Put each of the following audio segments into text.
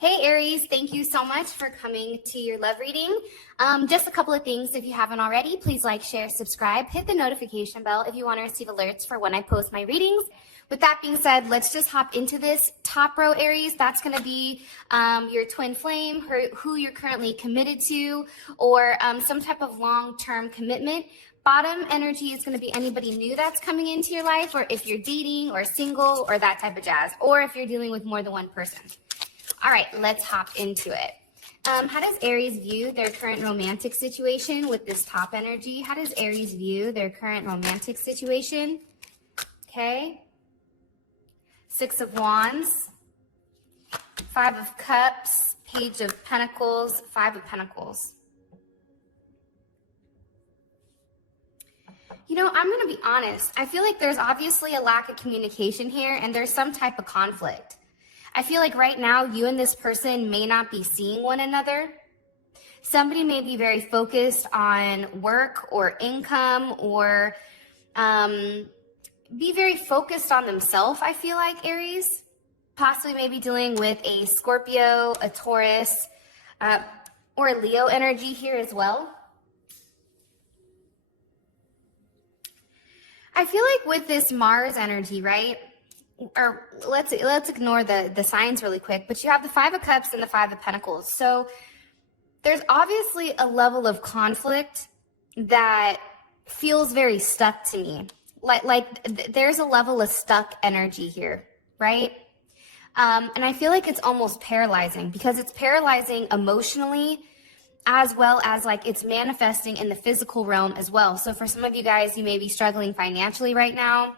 Hey Aries, thank you so much for coming to your love reading. Just a couple of things, if you haven't already, please like, share, subscribe, hit the notification bell if you want to receive alerts for when I post my readings. With that being said, let's just hop into this. Top row Aries, that's going to be your twin flame, who you're currently committed to, or some type of long-term commitment. Bottom energy is going to be anybody new that's coming into your life, or if you're dating or single or that type of jazz, or if you're dealing with more than one person. All right, let's hop into it. How does Aries view their current romantic situation with this top energy? How does Aries view their current romantic situation? Okay. Six of Wands, Five of Cups, Page of Pentacles, Five of Pentacles. You know, I'm going to be honest. I feel like there's obviously a lack of communication here, and there's some type of conflict. I feel like right now you and this person may not be seeing one another. Somebody may be very focused on work or income, or be very focused on themselves, I feel like, Aries. Possibly maybe dealing with a Scorpio, a Taurus, or a Leo energy here as well. I feel like with this Mars energy, right? Or let's ignore the signs really quick, but you have the Five of Cups and the Five of Pentacles. So there's obviously a level of conflict that feels very stuck to me. Like there's a level of stuck energy here, right? And I feel like it's almost paralyzing, because it's paralyzing emotionally, as well as like it's manifesting in the physical realm as well. So for some of you guys, you may be struggling financially right now.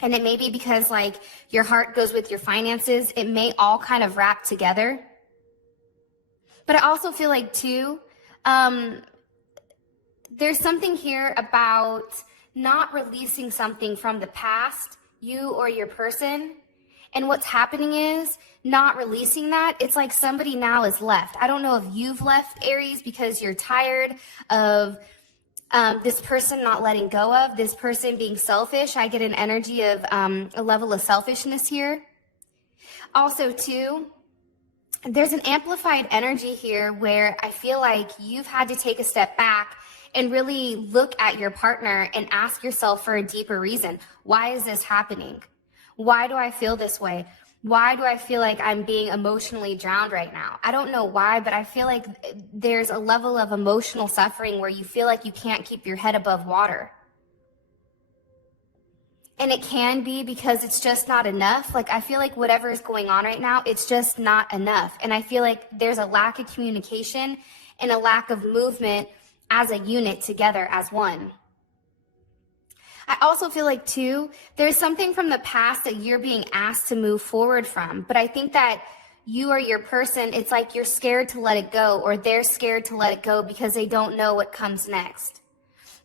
And it may be because like your heart goes with your finances. It may all kind of wrap together. But I also feel like too, there's something here about not releasing something from the past, you or your person. And what's happening is not releasing that. It's like somebody now is left. I don't know if you've left, Aries, because you're tired of this person not letting go of, this person being selfish. I get an energy of a level of selfishness here. Also, too, there's an amplified energy here where I feel like you've had to take a step back and really look at your partner and ask yourself for a deeper reason. Why is this happening? Why do I feel this way? Why do I feel like I'm being emotionally drowned right now? I don't know why, but I feel like there's a level of emotional suffering where you feel like you can't keep your head above water. And it can be because it's just not enough. Like I feel like whatever is going on right now, it's just not enough. And I feel like there's a lack of communication and a lack of movement as a unit together as one. I also feel like, too, there's something from the past that you're being asked to move forward from. But I think that you or your person, it's like you're scared to let it go, or they're scared to let it go because they don't know what comes next.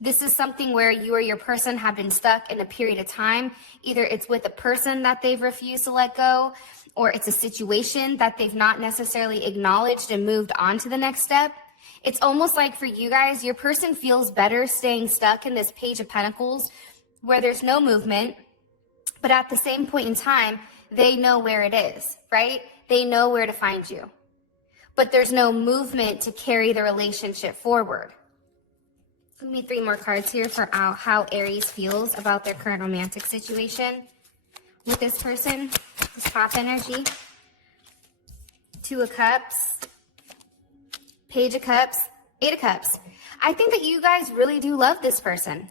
This is something where you or your person have been stuck in a period of time. Either it's with a person that they've refused to let go, or it's a situation that they've not necessarily acknowledged and moved on to the next step. It's almost like for you guys, your person feels better staying stuck in this Page of Pentacles where there's no movement, but at the same point in time, they know where it is, right? They know where to find you. But there's no movement to carry the relationship forward. Give me 3 more cards here for how Aries feels about their current romantic situation with this person, this top energy. 2 of Cups, Page of Cups, 8 of Cups. I think that you guys really do love this person.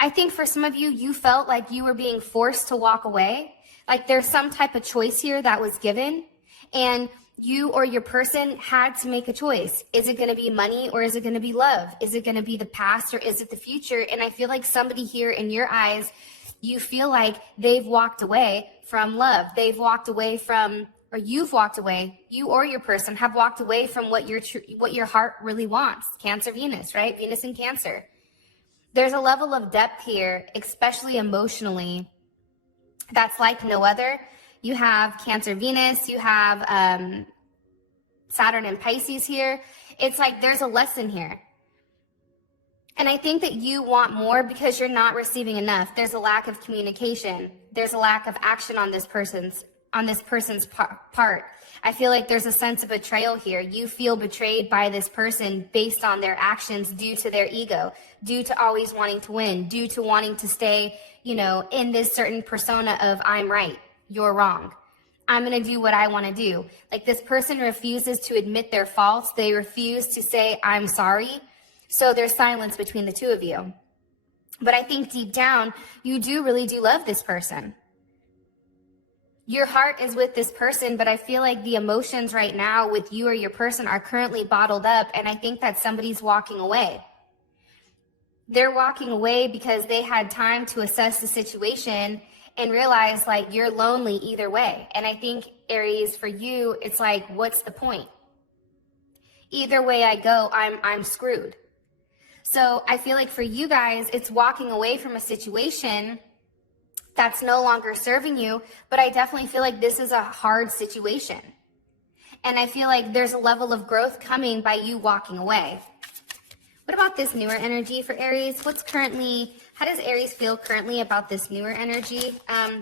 I think for some of you, you felt like you were being forced to walk away. Like there's some type of choice here that was given, and you or your person had to make a choice. Is it going to be money, or is it going to be love? Is it going to be the past, or is it the future? And I feel like somebody here in your eyes, you feel like they've walked away from love. They've walked away from, or you've walked away, you or your person have walked away from what your heart really wants. Cancer, Venus, right? Venus and Cancer. There's a level of depth here, especially emotionally, that's like no other. You have Cancer, Venus, you have Saturn and Pisces here. It's like there's a lesson here. And I think that you want more because you're not receiving enough. There's a lack of communication. There's a lack of action on this person's on this person's part. I feel like there's a sense of betrayal here. You feel betrayed by this person based on their actions due to their ego, due to always wanting to win, due to wanting to stay, you know, in this certain persona of I'm right, you're wrong. I'm going to do what I want to do. Like this person refuses to admit their faults. They refuse to say, I'm sorry. So there's silence between the two of you. But I think deep down, you really do love this person. Your heart is with this person, but I feel like the emotions right now with you or your person are currently bottled up, and I think that somebody's walking away. They're walking away because they had time to assess the situation and realize like you're lonely either way. And I think, Aries, for you, it's like, what's the point? Either way I go, I'm screwed. So I feel like for you guys, it's walking away from a situation that's no longer serving you, but I definitely feel like this is a hard situation. And I feel like there's a level of growth coming by you walking away. What about this newer energy for Aries? How does Aries feel currently about this newer energy,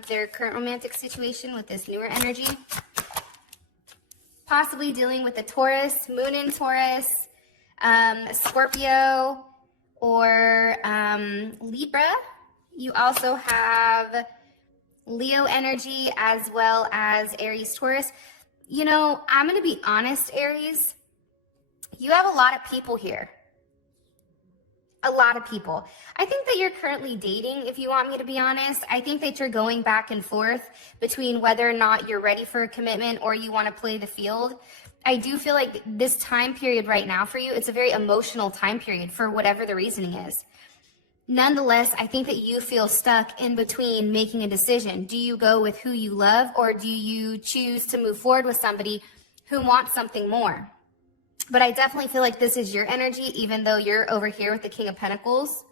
their current romantic situation with this newer energy? Possibly dealing with a Taurus, moon in Taurus, Scorpio, or Libra. You also have Leo energy as well as Aries, Taurus. You know, I'm going to be honest, Aries. You have a lot of people here. A lot of people. I think that you're currently dating, if you want me to be honest. I think that you're going back and forth between whether or not you're ready for a commitment or you want to play the field. I do feel like this time period right now for you, it's a very emotional time period for whatever the reasoning is. Nonetheless, I think that you feel stuck in between making a decision. Do you go with who you love, or do you choose to move forward with somebody who wants something more? But I definitely feel like this is your energy, even though you're over here with the King of Pentacles.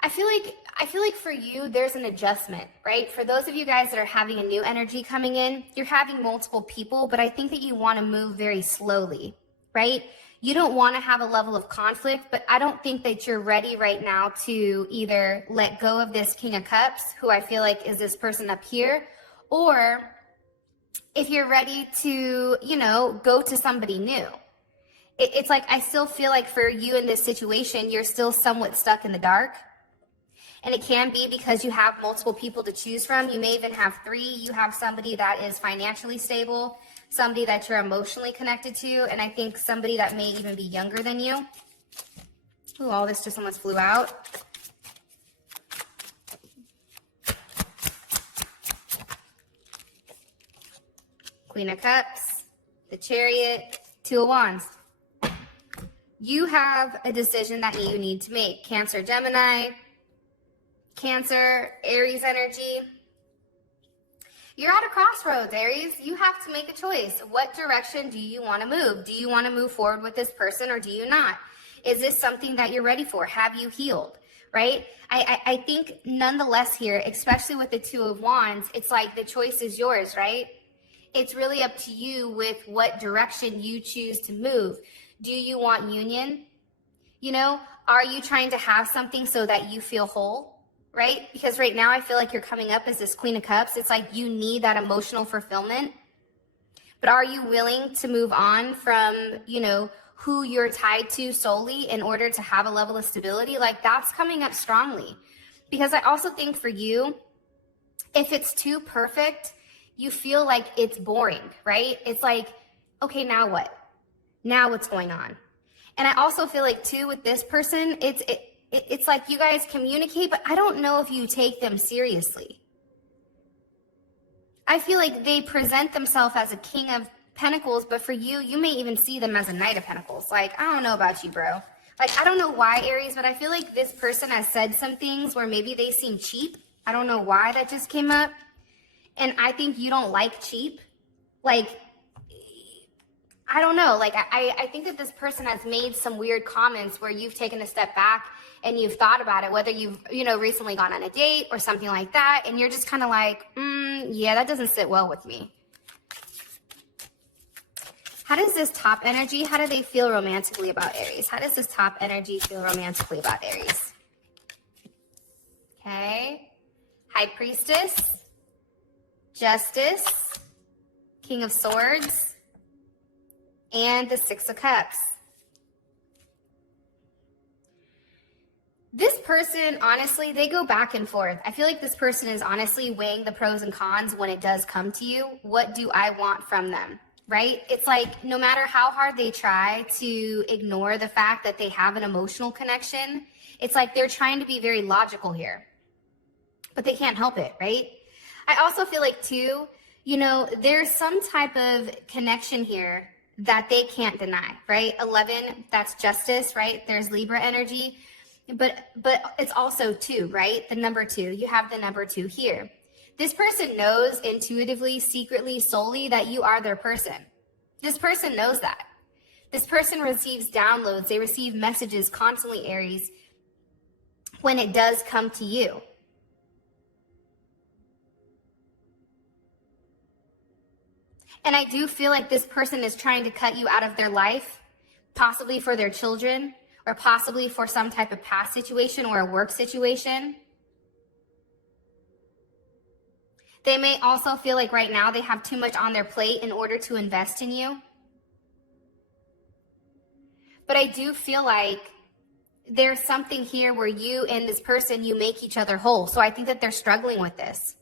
I feel like for you, there's an adjustment, right? For those of you guys that are having a new energy coming in, you're having multiple people, but I think that you want to move very slowly, right? You don't want to have a level of conflict, but I don't think that you're ready right now to either let go of this King of Cups, who I feel like is this person up here, or if you're ready to, you know, go to somebody new. It's like, I still feel like for you in this situation, you're still somewhat stuck in the dark. And it can be because you have multiple people to choose from. You may even have 3. You have somebody that is financially stable, somebody that you're emotionally connected to, and I think somebody that may even be younger than you. Ooh, all this just almost flew out. Queen of Cups, the Chariot, 2 of Wands. You have a decision that you need to make. Cancer, Gemini, Cancer, Aries energy. You're at a crossroads, Aries. You have to make a choice. What direction do you want to move? Do you want to move forward with this person or do you not? Is this something that you're ready for? Have you healed, right? I think nonetheless here, especially with the 2 of Wands, it's like the choice is yours, right? It's really up to you with what direction you choose to move. Do you want union? You know, are you trying to have something so that you feel whole? Right? Because right now I feel like you're coming up as this Queen of Cups. It's like you need that emotional fulfillment. But are you willing to move on from, you know, who you're tied to solely in order to have a level of stability? Like that's coming up strongly. Because I also think for you, if it's too perfect, you feel like it's boring, right? It's like, okay, now what? Now what's going on? And I also feel like too with this person, it's like you guys communicate, but I don't know if you take them seriously. I feel like they present themselves as a King of Pentacles, but for you, you may even see them as a Knight of Pentacles. Like, I don't know about you, bro. Like, I don't know why, Aries, but I feel like this person has said some things where maybe they seem cheap. I don't know why that just came up. And I think you don't like cheap. Like, I don't know. Like, I think that this person has made some weird comments where you've taken a step back and you've thought about it, whether you've, you know, recently gone on a date or something like that. And you're just kind of like, yeah, that doesn't sit well with me. How does this top energy, how do they feel romantically about Aries? How does this top energy feel romantically about Aries? Okay. High Priestess, Justice, King of Swords, and the Six of Cups. This person, honestly, they go back and forth. I feel like this person is honestly weighing the pros and cons when it does come to you. What do I want from them, right? It's like no matter how hard they try to ignore the fact that they have an emotional connection, it's like they're trying to be very logical here, but they can't help it, right? I also feel like too, you know, there's some type of connection here that they can't deny, right? 11, that's justice, right? There's Libra energy. But it's also 2, right? The number 2. You have the number 2 here. This person knows intuitively, secretly, solely that you are their person. This person knows that. This person receives downloads. They receive messages constantly, Aries, when it does come to you. And I do feel like this person is trying to cut you out of their life, possibly for their children, or possibly for some type of past situation or a work situation. They may also feel like right now they have too much on their plate in order to invest in you. But I do feel like there's something here where you and this person, you make each other whole. So I think that they're struggling with this.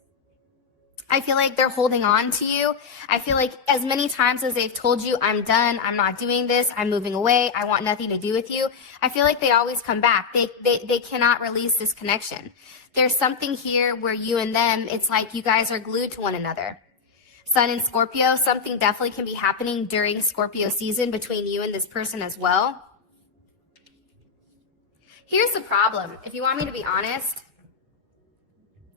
I feel like they're holding on to you. I feel like as many times as they've told you, I'm done, I'm not doing this, I'm moving away, I want nothing to do with you, I feel like they always come back. They cannot release this connection. There's something here where you and them, it's like you guys are glued to one another. Sun in Scorpio, something definitely can be happening during Scorpio season between you and this person as well. Here's the problem, if you want me to be honest.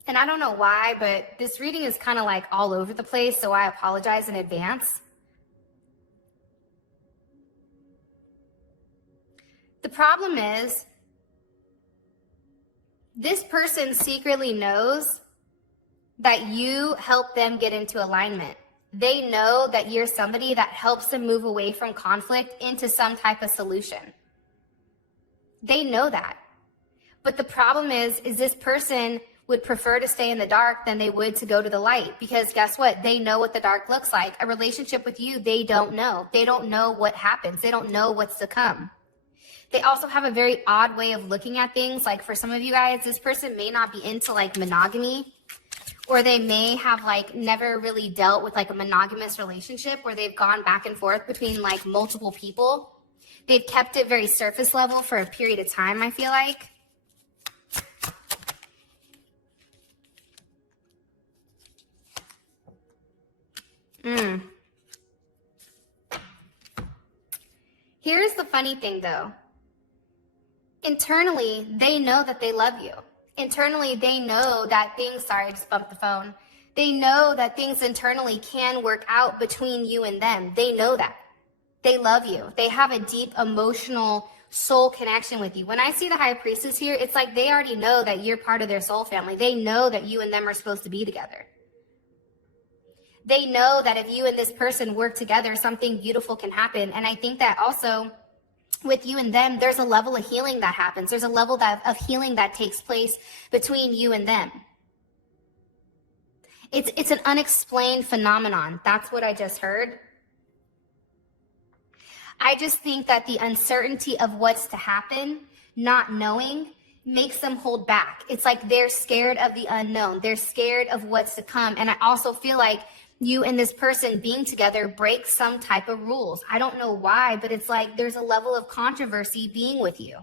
And I don't know why, but this reading is kind of like all over the place, so I apologize in advance. The problem is, this person secretly knows that you help them get into alignment. They know that you're somebody that helps them move away from conflict into some type of solution. They know that. But the problem is this person would prefer to stay in the dark than they would to go to the light. Because guess what? They know what the dark looks like. A relationship with you, they don't know. They don't know what happens. They don't know what's to come. They also have a very odd way of looking at things. Like for some of you guys, this person may not be into like monogamy, or they may have like never really dealt with like a monogamous relationship where they've gone back and forth between like multiple people. They've kept it very surface level for a period of time, I feel like. Here's the funny thing though. Internally, they know that they love you. Internally, they know that things, sorry, I just bumped the phone. They know that things internally can work out between you and them. They know that. They love you. They have a deep emotional soul connection with you. When I see the High Priestess here, it's like they already know that you're part of their soul family. They know that you and them are supposed to be together. They know that if you and this person work together, something beautiful can happen. And I think that also with you and them, there's a level of healing that happens. There's a level of healing that takes place between you and them. It's an unexplained phenomenon. That's what I just heard. I just think that the uncertainty of what's to happen, not knowing, makes them hold back. It's like they're scared of the unknown. They're scared of what's to come. And I also feel like you and this person being together breaks some type of rules. I don't know why, but it's like there's a level of controversy being with you.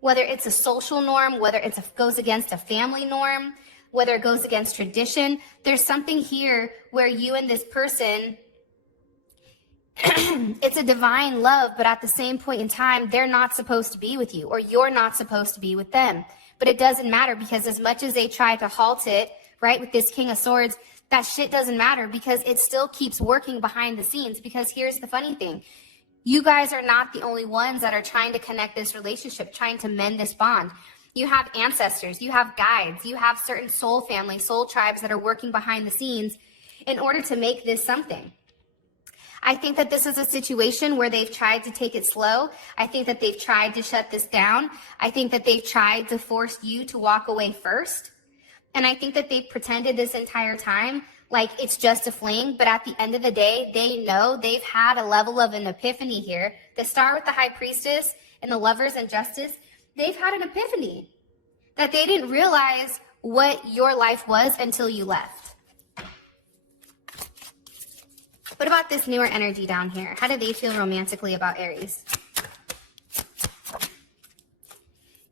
Whether it's a social norm, whether it goes against a family norm, whether it goes against tradition, there's something here where you and this person, it's a divine love, but at the same point in time, they're not supposed to be with you, or you're not supposed to be with them. But it doesn't matter, because as much as they try to halt it, right, with this King of Swords, that shit doesn't matter, because it still keeps working behind the scenes. Because here's the funny thing. You guys are not the only ones that are trying to connect this relationship, trying to mend this bond. You have ancestors, you have guides, you have certain soul families, soul tribes that are working behind the scenes in order to make this something. I think that this is a situation where they've tried to take it slow. I think that they've tried to shut this down. I think that they've tried to force you to walk away first. And I think that they've pretended this entire time like it's just a fling. But at the end of the day, they know they've had a level of an epiphany here. The star with the high priestess and the lovers and justice, they've had an epiphany that they didn't realize what your life was until you left. What about this newer energy down here? How do they feel romantically about Aries?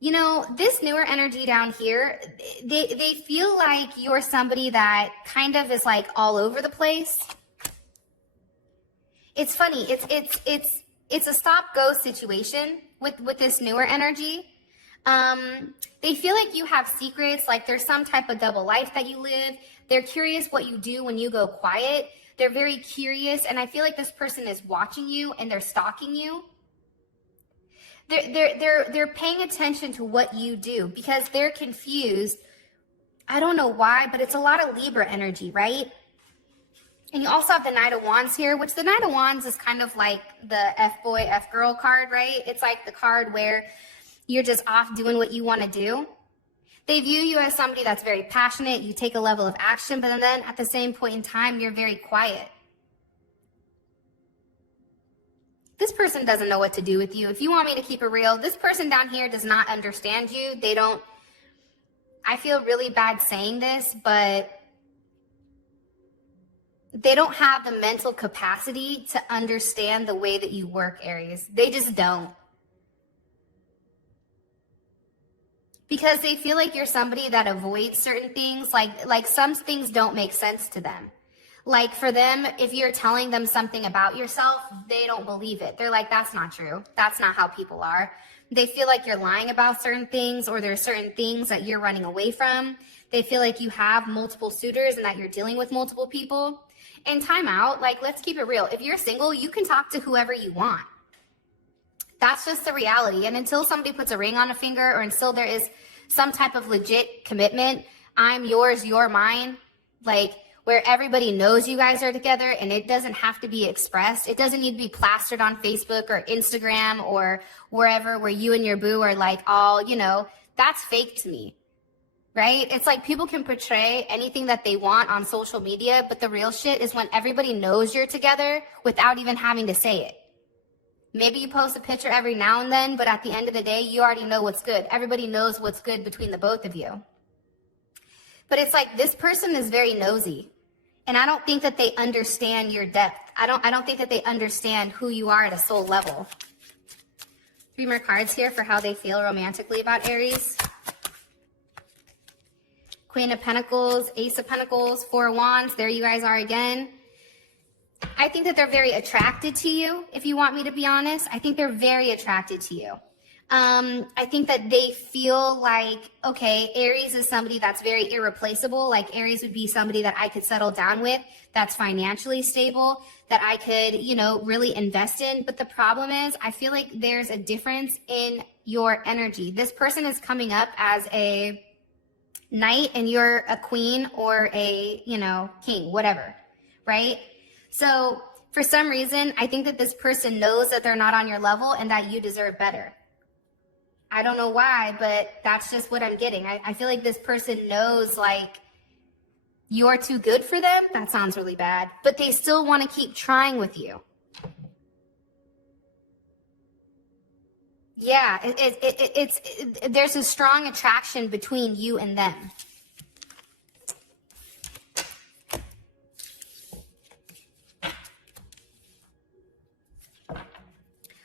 You know, this newer energy down here, they feel like you're somebody that kind of is like all over the place. It's funny. It's a stop-go situation with this newer energy. They feel like you have secrets, like there's some type of double life that you live. They're curious what you do when you go quiet. They're very curious, and I feel like this person is watching you and they're stalking you. They're paying attention to what you do because they're confused. I don't know why, but it's a lot of Libra energy, right? And you also have the Knight of Wands here, which the Knight of Wands is kind of like the F-boy, F-girl card, right? It's like the card where you're just off doing what you want to do. They view you as somebody that's very passionate. You take a level of action, but then at the same point in time, you're very quiet. This person doesn't know what to do with you. If you want me to keep it real, this person down here does not understand you. They don't, I feel really bad saying this, but they don't have the mental capacity to understand the way that you work, Aries. They just don't. Because they feel like you're somebody that avoids certain things, like some things don't make sense to them. Like for them, if you're telling them something about yourself, they don't believe it. They're like, that's not true. That's not how people are. They feel like you're lying about certain things, or there's certain things that you're running away from. They feel like you have multiple suitors and that you're dealing with multiple people. And time out, like, let's keep it real. If you're single, you can talk to whoever you want. That's just the reality. And until somebody puts a ring on a finger, or until there is some type of legit commitment, I'm yours, you're mine, like where everybody knows you guys are together and it doesn't have to be expressed. It doesn't need to be plastered on Facebook or Instagram or wherever where you and your boo are like all, you know, that's fake to me, right? It's like people can portray anything that they want on social media, but the real shit is when everybody knows you're together without even having to say it. Maybe you post a picture every now and then, but at the end of the day, you already know what's good. Everybody knows what's good between the both of you. But it's like this person is very nosy. And I don't think that they understand your depth. I don't think that they understand who you are at a soul level. 3 more cards here for how they feel romantically about Aries. Queen of Pentacles, Ace of Pentacles, 4 of Wands. There you guys are again. I think that they're very attracted to you, if you want me to be honest. I think they're very attracted to you. I think that they feel like, okay, Aries is somebody that's very irreplaceable. Like Aries would be somebody that I could settle down with, that's financially stable, that I could, you know, really invest in. But the problem is, I feel like there's a difference in your energy. This person is coming up as a knight and you're a queen or a, you know, king, whatever, right? So for some reason, I think that this person knows that they're not on your level and that you deserve better. I don't know why, but that's just what I'm getting. I feel like this person knows like you're too good for them. That sounds really bad, but they still want to keep trying with you. Yeah, there's a strong attraction between you and them.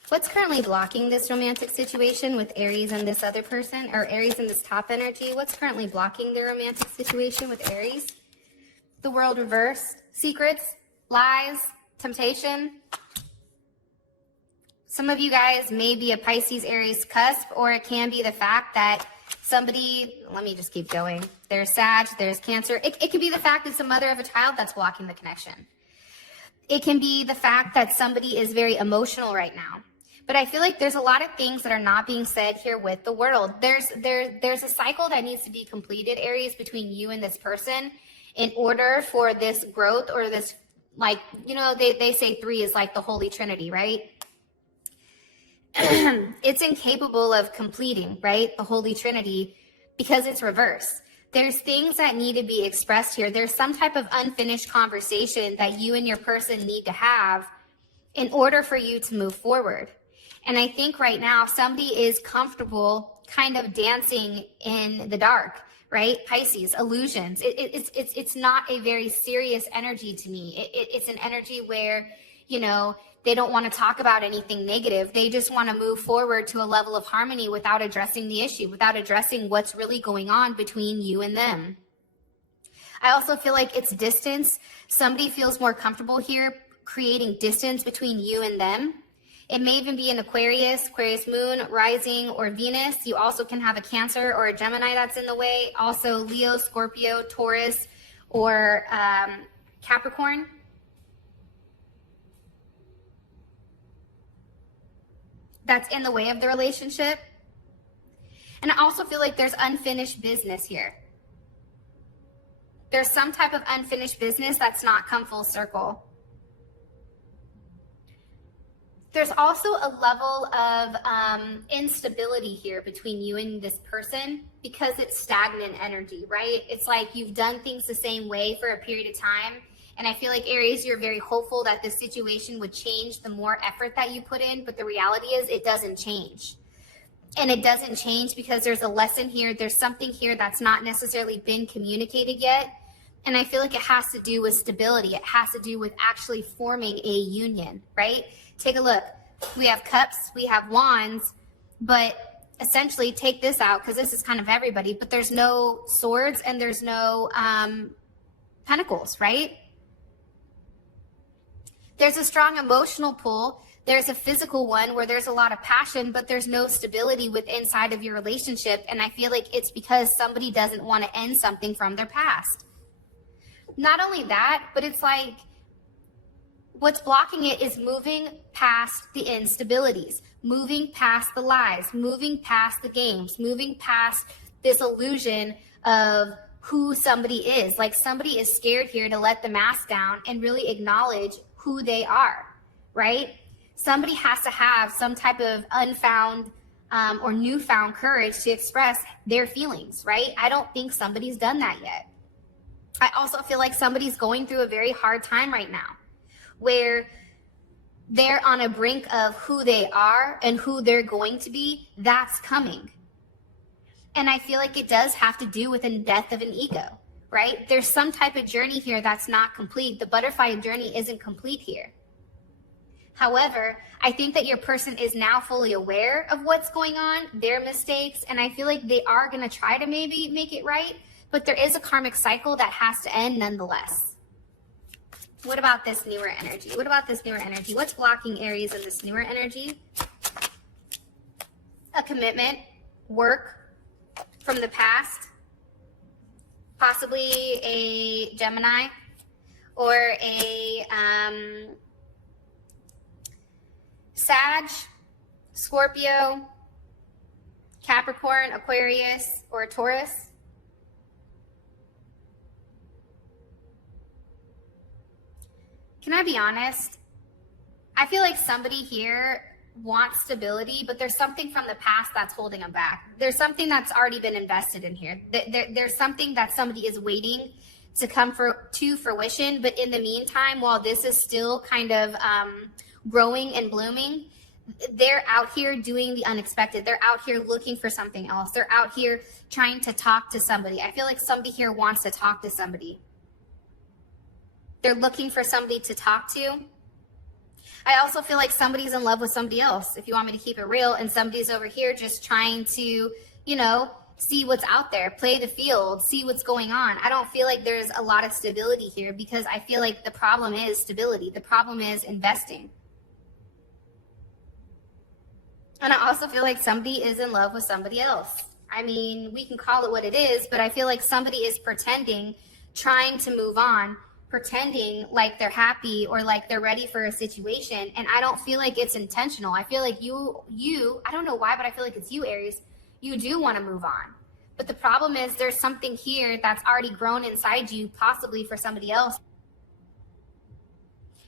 What's currently blocking this romantic situation with Aries and this other person, or Aries and this top energy? What's currently blocking their romantic situation with Aries? The world reversed, secrets, lies, temptation. Some of you guys may be a Pisces Aries cusp, or it can be the fact that somebody, let me just keep going. There's Sag, there's Cancer. It could be the fact it's a mother of a child that's blocking the connection. It can be the fact that somebody is very emotional right now. But I feel like there's a lot of things that are not being said here with the world. There's a cycle that needs to be completed, Aries, between you and this person in order for this growth or this like, you know, they say 3 is like the Holy Trinity, right? It's incapable of completing, right? The Holy Trinity, because it's reversed. There's things that need to be expressed here. There's some type of unfinished conversation that you and your person need to have in order for you to move forward. And I think right now somebody is comfortable kind of dancing in the dark, right? Pisces, illusions. It's not a very serious energy to me. It's an energy where, you know, they don't want to talk about anything negative. They just want to move forward to a level of harmony without addressing the issue, without addressing what's really going on between you and them. I also feel like it's distance. Somebody feels more comfortable here creating distance between you and them. It may even be an Aquarius moon, rising, or Venus. You also can have a Cancer or a Gemini that's in the way. Also Leo, Scorpio, Taurus, or Capricorn. That's in the way of the relationship. And I also feel like there's unfinished business here. There's some type of unfinished business that's not come full circle. There's also a level of instability here between you and this person because it's stagnant energy, right? It's like you've done things the same way for a period of time. And I feel like, Aries, you're very hopeful that this situation would change the more effort that you put in. But the reality is it doesn't change. And it doesn't change because there's a lesson here. There's something here that's not necessarily been communicated yet. And I feel like it has to do with stability. It has to do with actually forming a union, right? Take a look. We have cups, we have wands, but essentially take this out because this is kind of everybody, but there's no swords and there's no pentacles, right? There's a strong emotional pull. There's a physical one where there's a lot of passion, but there's no stability within inside of your relationship. And I feel like it's because somebody doesn't want to end something from their past. Not only that, but it's like what's blocking it is moving past the instabilities, moving past the lies, moving past the games, moving past this illusion of who somebody is. Like somebody is scared here to let the mask down and really acknowledge who they are, right? Somebody has to have some type of unfound or newfound courage to express their feelings, right? I don't think somebody's done that yet. I also feel like somebody's going through a very hard time right now where they're on a brink of who they are and who they're going to be. That's coming. And I feel like it does have to do with the death of an ego, right? There's some type of journey here that's not complete. The butterfly journey isn't complete here. However, I think that your person is now fully aware of what's going on, their mistakes, and I feel like they are going to try to maybe make it right, but there is a karmic cycle that has to end nonetheless. What about this newer energy? What about this newer energy? What's blocking Aries in this newer energy? A commitment, work from the past, possibly a Gemini or a Sag, Scorpio, Capricorn, Aquarius, or Taurus. Can I be honest? I feel like somebody here wants stability, but there's something from the past that's holding them back. There's something that's already been invested in here. There's something that somebody is waiting to come to fruition. But in the meantime, while this is still kind of growing and blooming, they're out here doing the unexpected. They're out here looking for something else. They're out here trying to talk to somebody. I feel like somebody here wants to talk to somebody. They're looking for somebody to talk to. I also feel like somebody's in love with somebody else, if you want me to keep it real, and somebody's over here just trying to, you know, see what's out there, play the field, see what's going on. I don't feel like there's a lot of stability here because I feel like the problem is stability. The problem is investing. And I also feel like somebody is in love with somebody else. I mean, we can call it what it is, but I feel like somebody is pretending, trying to move on, pretending like they're happy or like they're ready for a situation. And I don't feel like it's intentional. I feel like you, I don't know why, but I feel like it's you, Aries. You do want to move on. But the problem is there's something here that's already grown inside you, possibly for somebody else.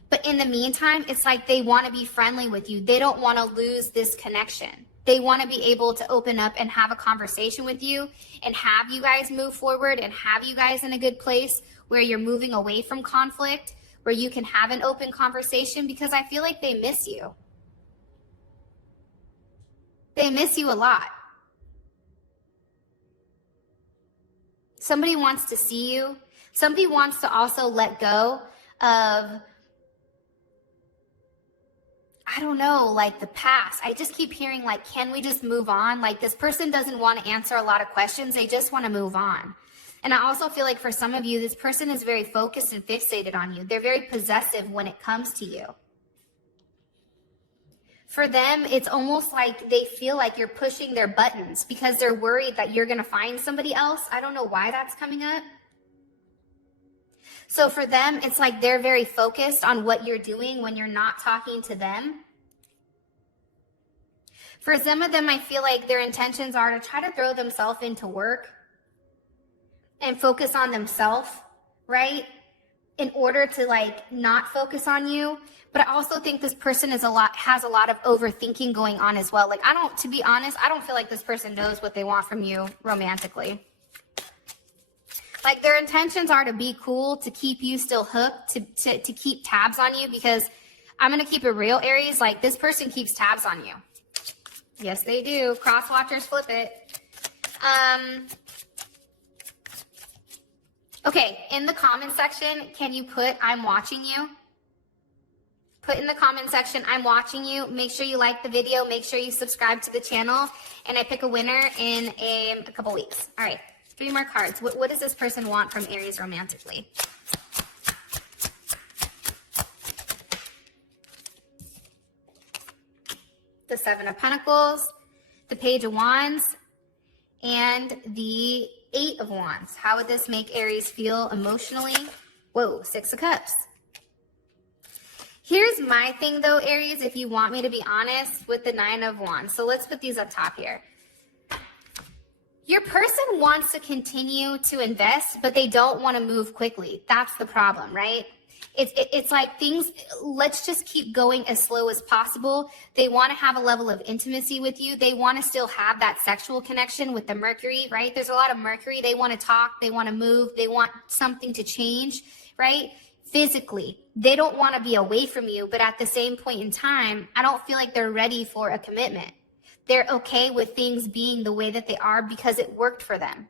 But in the meantime, it's like they want to be friendly with you. They don't want to lose this connection. They want to be able to open up and have a conversation with you and have you guys move forward and have you guys in a good place where you're moving away from conflict, where you can have an open conversation, because I feel like they miss you. They miss you a lot. Somebody wants to see you. Somebody wants to also let go of, I don't know, like the past. I just keep hearing like, can we just move on? Like this person doesn't want to answer a lot of questions. They just want to move on. And I also feel like for some of you, this person is very focused and fixated on you. They're very possessive when it comes to you. For them, it's almost like they feel like you're pushing their buttons because they're worried that you're going to find somebody else. I don't know why that's coming up. So for them, it's like they're very focused on what you're doing when you're not talking to them. For some of them, I feel like their intentions are to try to throw themselves into work and focus on themselves, right? In order to like not focus on you. But I also think this person has a lot of overthinking going on as well. Like to be honest, I don't feel like this person knows what they want from you romantically. Like their intentions are to be cool, to keep you still hooked, to keep tabs on you, because I'm going to keep it real, Aries. Like this person keeps tabs on you. Yes, they do. Cross watchers, flip it. Okay, in the comment section, can you put, I'm watching you? Put in the comment section, I'm watching you. Make sure you like the video. Make sure you subscribe to the channel. And I pick a winner in a couple weeks. All right, 3 more cards. What does this person want from Aries romantically? The 7 of Pentacles, the Page of Wands, and the 8 of Wands. How would this make Aries feel emotionally? Whoa, 6 of Cups. Here's my thing though, Aries, if you want me to be honest, with the 9 of Wands. So let's put these up top here. Your person wants to continue to invest, but they don't want to move quickly. That's the problem, right? It's like things, let's just keep going as slow as possible. They want to have a level of intimacy with you. They want to still have that sexual connection with the Mercury, right? There's a lot of Mercury. They want to talk. They want to move. They want something to change, right? Physically, they don't want to be away from you, but at the same point in time, I don't feel like they're ready for a commitment. They're okay with things being the way that they are because it worked for them.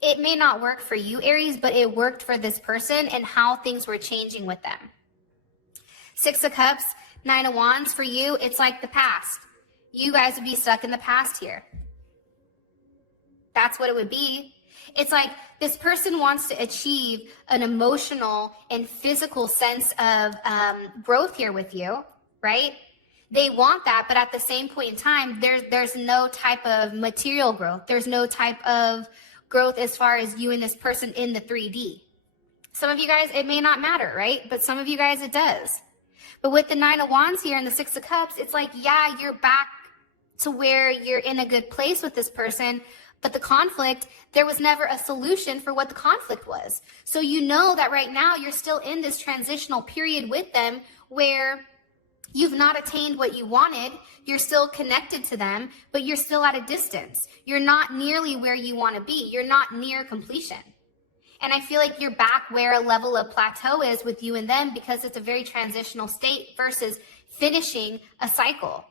It may not work for you, Aries, but it worked for this person and how things were changing with them. 6 of Cups, 9 of Wands, for you, it's like the past. You guys would be stuck in the past here. That's what it would be. It's like this person wants to achieve an emotional and physical sense of growth here with you, right? They want that, but at the same point in time, there's no type of material growth. There's no type of growth as far as you and this person in the 3D. Some of you guys, it may not matter, right? But some of you guys, it does. But with the 9 of Wands here and the 6 of Cups, it's like, yeah, you're back to where you're in a good place with this person, but the conflict, there was never a solution for what the conflict was. So you know that right now you're still in this transitional period with them where you've not attained what you wanted. You're still connected to them, but you're still at a distance. You're not nearly where you want to be. You're not near completion. And I feel like you're back where a level of plateau is with you and them because it's a very transitional state versus finishing a cycle,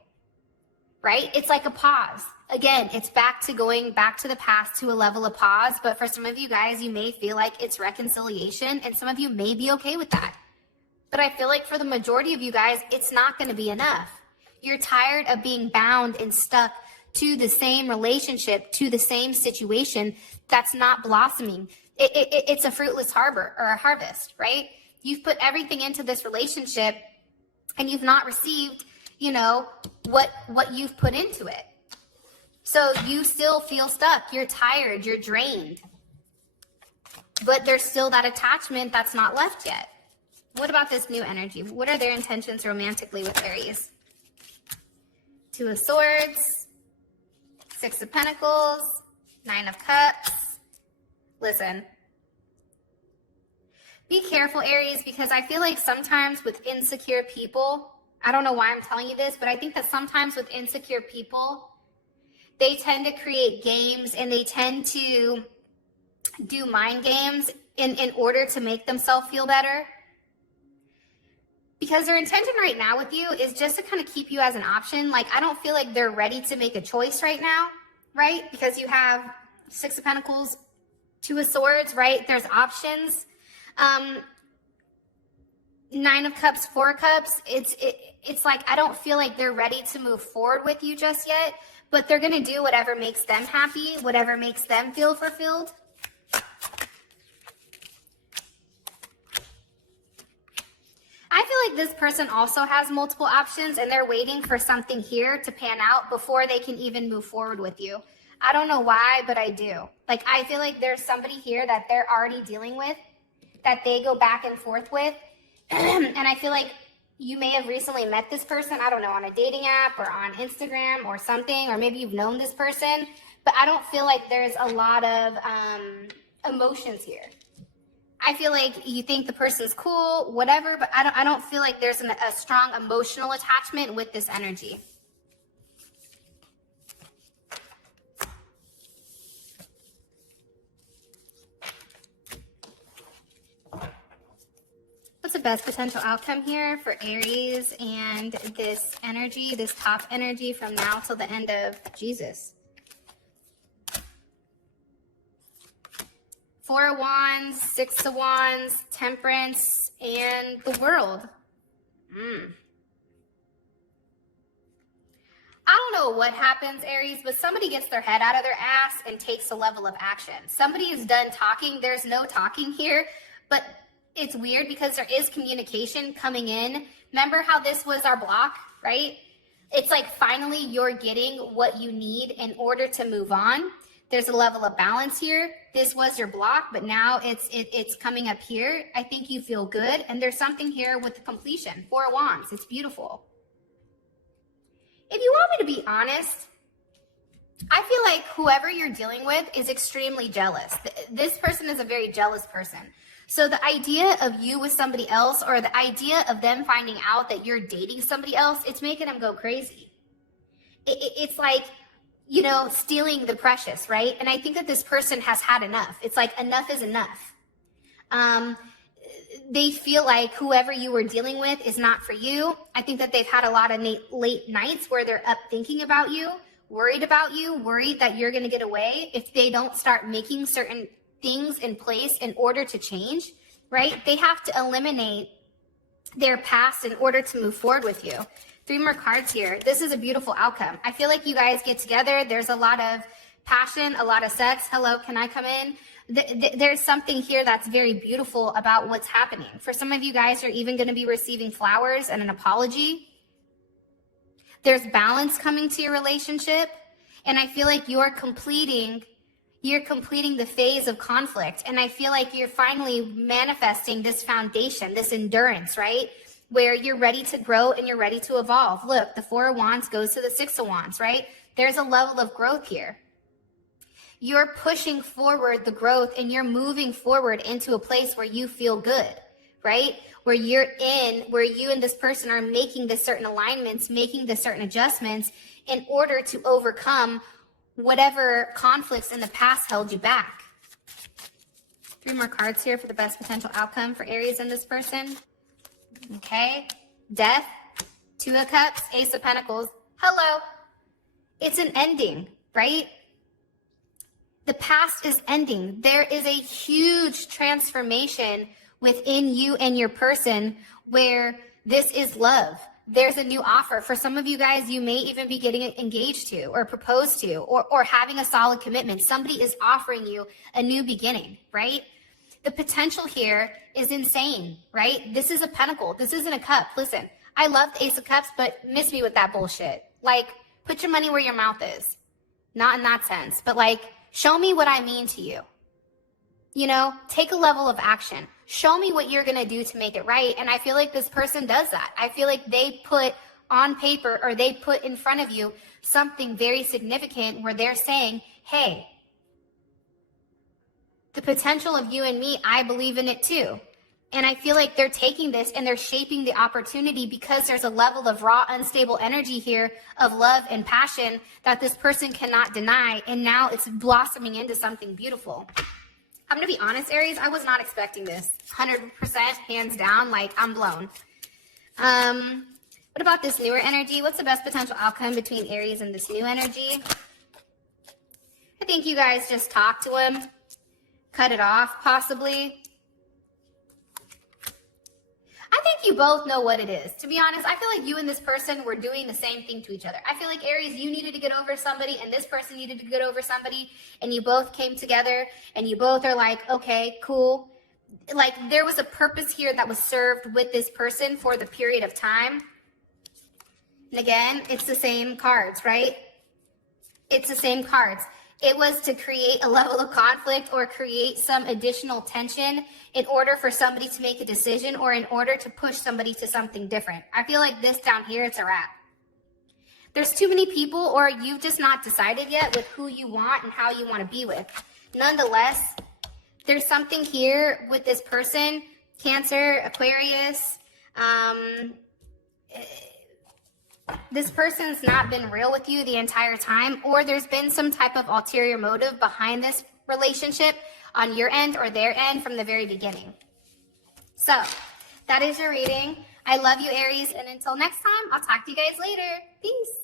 right? It's like a pause. Again, it's back to going back to the past to a level of pause. But for some of you guys, you may feel like it's reconciliation, and some of you may be okay with that. But I feel like for the majority of you guys, it's not going to be enough. You're tired of being bound and stuck to the same relationship, to the same situation that's not blossoming. It's a fruitless harbor or a harvest, right? You've put everything into this relationship and you've not received, what you've put into it. So you still feel stuck. You're tired. You're drained. But there's still that attachment that's not left yet. What about this new energy? What are their intentions romantically with Aries? 2 of Swords, 6 of Pentacles, 9 of Cups. Listen, Be careful, Aries, because I feel like sometimes with insecure people, I don't know why I'm telling you this, but I think that sometimes with insecure people, they tend to create games and they tend to do mind games in order to make themselves feel better. Because their intention right now with you is just to kind of keep you as an option. Like, I don't feel like they're ready to make a choice right now, right? Because you have Six of Pentacles, Two of Swords, right? There's options. Nine of Cups, Four of Cups. It's like, I don't feel like they're ready to move forward with you just yet, but they're going to do whatever makes them happy, whatever makes them feel fulfilled. I feel like this person also has multiple options and they're waiting for something here to pan out before they can even move forward with you. I don't know why, but I do. Like, I feel like there's somebody here that they're already dealing with, that they go back and forth with. And I feel like you may have recently met this person, I don't know, on a dating app or on Instagram or something, or maybe you've known this person, but I don't feel like there's a lot of emotions here. I feel like you think the person's cool, whatever, but I don't feel like there's a strong emotional attachment with this energy. What's the best potential outcome here for Aries and this energy, this top energy from now till the end of Jesus? Four of Wands, Six of Wands, Temperance, and the World. I don't know what happens, Aries, but somebody gets their head out of their ass and takes a level of action. Somebody is done talking. There's no talking here, but it's weird because there is communication coming in. Remember how this was our block, right? It's like finally you're getting what you need in order to move on. There's a level of balance here. This was your block, but now it's coming up here. I think you feel good. And there's something here with the completion. Four of Wands. It's beautiful. If you want me to be honest, I feel like whoever you're dealing with is extremely jealous. This person is a very jealous person. So the idea of you with somebody else, or the idea of them finding out that you're dating somebody else, it's making them go crazy. It's like, you know, stealing the precious, right? And I think that this person has had enough. It's like enough is enough. They feel like whoever you were dealing with is not for you. I think that they've had a lot of late nights where they're up thinking about you, worried that you're going to get away if they don't start making certain things in place in order to change, right? They have to eliminate their past in order to move forward with you. Three more cards here. This is a beautiful outcome. I feel like you guys get together. There's a lot of passion, a lot of sex. Hello, can I come in? There's something here that's very beautiful about what's happening. For some of you guys, you're even going to be receiving flowers and an apology. There's balance coming to your relationship. And I feel like you're completing the phase of conflict. And I feel like you're finally manifesting this foundation, this endurance, right? Where you're ready to grow and you're ready to evolve. Look, the Four of Wands goes to the Six of Wands, right? There's a level of growth here. You're pushing forward the growth and you're moving forward into a place where you feel good, right? Where you and this person are making the certain alignments, making the certain adjustments in order to overcome whatever conflicts in the past held you back. Three more cards here for the best potential outcome for Aries and this person. Okay, Death, Two of Cups, Ace of Pentacles. Hello. It's an ending, right? The past is ending. There is a huge transformation within you and your person where this is love. There's a new offer. For some of you guys, you may even be getting engaged to or proposed to or having a solid commitment. Somebody is offering you a new beginning, right? The potential here is insane, right? This is a pentacle. This isn't a cup. Listen, I love the Ace of Cups, but miss me with that bullshit. Like, put your money where your mouth is. Not in that sense, but like, show me what I mean to you. You know, take a level of action. Show me what you're going to do to make it right. And I feel like this person does that. I feel like they put on paper or they put in front of you something very significant where they're saying, hey, the potential of you and me, I believe in it too. And I feel like they're taking this and they're shaping the opportunity because there's a level of raw, unstable energy here of love and passion that this person cannot deny. And now it's blossoming into something beautiful. I'm going to be honest, Aries, I was not expecting this. 100%, hands down, like I'm blown. What about this newer energy? What's the best potential outcome between Aries and this new energy? I think you guys just talk to him, cut it off, possibly. I think you both know what it is. To be honest, I feel like you and this person were doing the same thing to each other. I feel like, Aries, you needed to get over somebody and this person needed to get over somebody, and you both came together and you both are like, okay, cool. Like there was a purpose here that was served with this person for the period of time. And again, it's the same cards, right? It's the same cards. It was to create a level of conflict or create some additional tension in order for somebody to make a decision or in order to push somebody to something different. I feel like this down here, it's a wrap. There's too many people, or you've just not decided yet with who you want and how you want to be with. Nonetheless, there's something here with this person, Cancer, Aquarius. This person's not been real with you the entire time, or there's been some type of ulterior motive behind this relationship on your end or their end from the very beginning. So that is your reading. I love you, Aries, and until next time, I'll talk to you guys later. Peace.